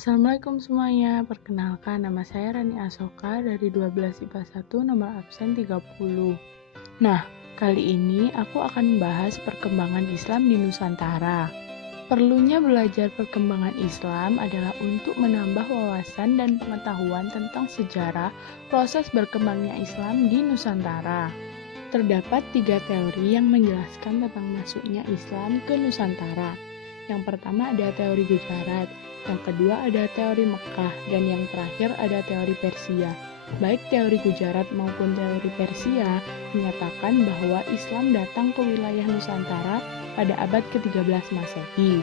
Assalamualaikum semuanya, perkenalkan nama saya Rani Asoka dari 12 IPA 1 nomor absen 30. Nah, kali ini aku akan membahas perkembangan Islam di Nusantara. Perlunya belajar perkembangan Islam adalah untuk menambah wawasan dan pengetahuan tentang sejarah proses berkembangnya Islam di Nusantara. Terdapat 3 teori yang menjelaskan tentang masuknya Islam ke Nusantara. Yang pertama ada teori Gujarat, yang kedua ada teori Mekah, dan yang terakhir ada teori Persia. Baik teori Gujarat maupun teori Persia menyatakan bahwa Islam datang ke wilayah Nusantara pada abad ke-13 Masehi.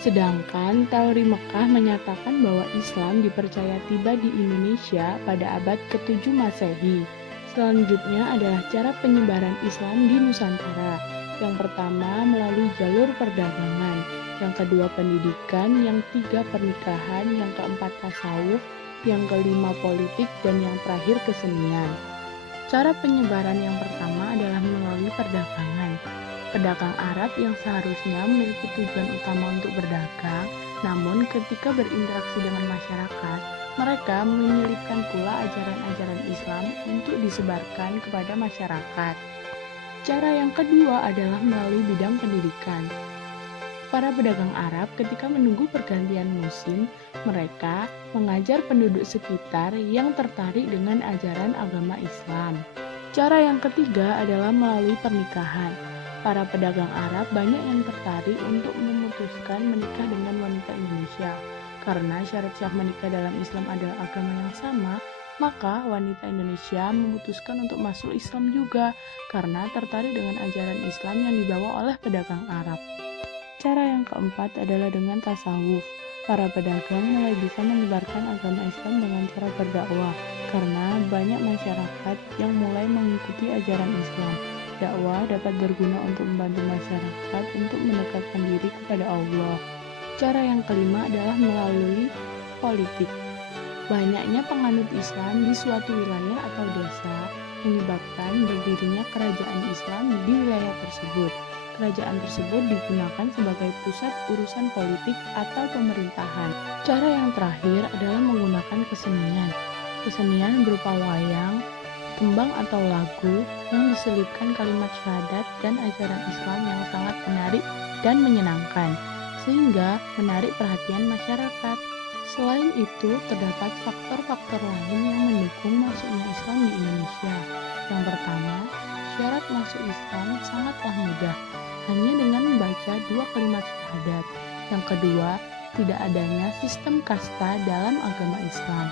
Sedangkan teori Mekah menyatakan bahwa Islam dipercaya tiba di Indonesia pada abad ke-7 Masehi. Selanjutnya adalah cara penyebaran Islam di Nusantara. Yang pertama melalui jalur perdagangan, yang kedua pendidikan, yang tiga pernikahan, yang keempat tasawuf, yang kelima politik, dan yang terakhir kesenian. Cara penyebaran yang pertama adalah melalui perdagangan. Pedagang Arab yang seharusnya memiliki tujuan utama untuk berdagang, namun ketika berinteraksi dengan masyarakat, mereka menyelipkan pula ajaran-ajaran Islam untuk disebarkan kepada masyarakat. Cara yang kedua adalah melalui bidang pendidikan. Para pedagang Arab ketika menunggu pergantian musim, mereka mengajar penduduk sekitar yang tertarik dengan ajaran agama Islam. Cara yang ketiga adalah melalui pernikahan. Para pedagang Arab banyak yang tertarik untuk memutuskan menikah dengan wanita Indonesia. Karena syarat sah menikah dalam Islam adalah agama yang sama, maka wanita Indonesia memutuskan untuk masuk Islam juga karena tertarik dengan ajaran Islam yang dibawa oleh pedagang Arab. Cara yang keempat adalah dengan tasawuf. Para pedagang mulai bisa menyebarkan agama Islam dengan cara berdakwah karena banyak masyarakat yang mulai mengikuti ajaran Islam. Dakwah dapat berguna untuk membantu masyarakat untuk mendekatkan diri kepada Allah. Cara yang kelima adalah melalui politik. Banyaknya penganut Islam di suatu wilayah atau desa menyebabkan berdirinya kerajaan Islam di wilayah tersebut. Kerajaan tersebut digunakan sebagai pusat urusan politik atau pemerintahan. Cara yang terakhir adalah menggunakan kesenian. Kesenian berupa wayang, tembang atau lagu yang diselipkan kalimat syahadat dan ajaran Islam yang sangat menarik dan menyenangkan, sehingga menarik perhatian masyarakat. Selain itu, terdapat faktor-faktor lain yang mendukung masuknya Islam di Indonesia. Yang pertama, syarat masuk Islam sangatlah mudah, hanya dengan membaca 2 kalimat syahadat. Yang kedua, tidak adanya sistem kasta dalam agama Islam.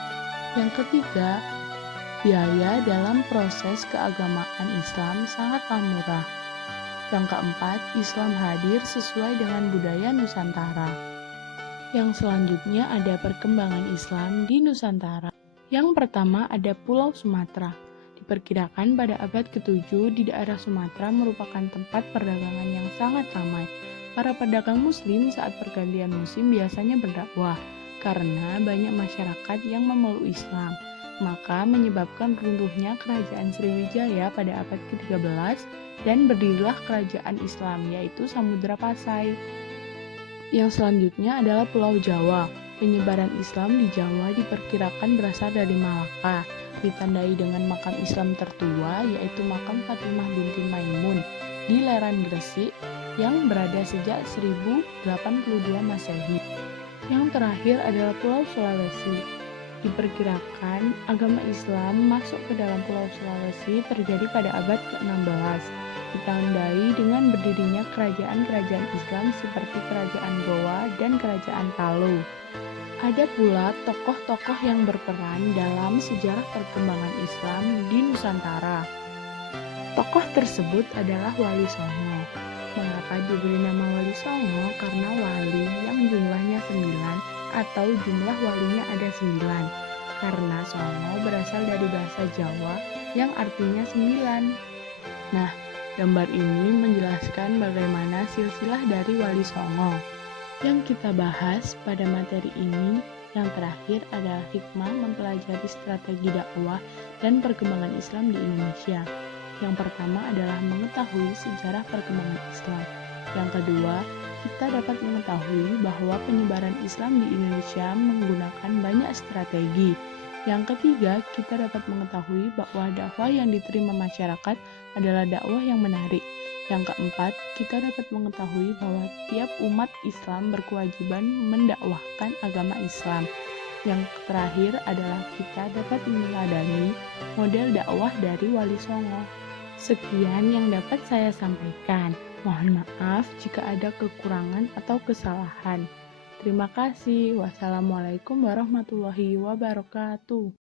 Yang ketiga, biaya dalam proses keagamaan Islam sangatlah murah. Yang keempat, Islam hadir sesuai dengan budaya Nusantara. Yang selanjutnya ada perkembangan Islam di Nusantara. Yang pertama ada Pulau Sumatera. Diperkirakan pada abad ke-7 di daerah Sumatera merupakan tempat perdagangan yang sangat ramai. Para pedagang muslim saat pergantian musim biasanya berdakwah karena banyak masyarakat yang memeluk Islam. Maka menyebabkan runtuhnya kerajaan Sriwijaya pada abad ke-13 dan berdirilah kerajaan Islam yaitu Samudra Pasai. Yang selanjutnya adalah Pulau Jawa. Penyebaran Islam di Jawa diperkirakan berasal dari Malaka, ditandai dengan makam Islam tertua yaitu makam Fatimah binti Maimun di lereng Gresik yang berada sejak 1082 Masehi. Yang terakhir adalah Pulau Sulawesi. Diperkirakan agama Islam masuk ke dalam Pulau Sulawesi terjadi pada abad ke-16, ditandai dengan berdirinya kerajaan-kerajaan Islam seperti Kerajaan Gowa dan Kerajaan Palu. Ada pula tokoh-tokoh yang berperan dalam sejarah perkembangan Islam di Nusantara. Tokoh tersebut adalah Wali Songo. Mengapa diberi nama Wali Songo? Karena wali yang jumlahnya 9 atau jumlah walinya ada 9. Karena Songo berasal dari bahasa Jawa yang artinya 9. Nah, gambar ini menjelaskan bagaimana silsilah dari Wali Songo. Yang kita bahas pada materi ini yang terakhir adalah hikmah mempelajari strategi dakwah dan perkembangan Islam di Indonesia. Yang pertama adalah mengetahui sejarah perkembangan Islam. Yang kedua, kita dapat mengetahui bahwa penyebaran Islam di Indonesia menggunakan banyak strategi. Yang ketiga, kita dapat mengetahui bahwa dakwah yang diterima masyarakat adalah dakwah yang menarik. Yang keempat, kita dapat mengetahui bahwa tiap umat Islam berkewajiban mendakwahkan agama Islam. Yang terakhir adalah kita dapat meneladani model dakwah dari Wali Songo. Sekian yang dapat saya sampaikan. Mohon maaf jika ada kekurangan atau kesalahan. Terima kasih. Wassalamualaikum warahmatullahi wabarakatuh.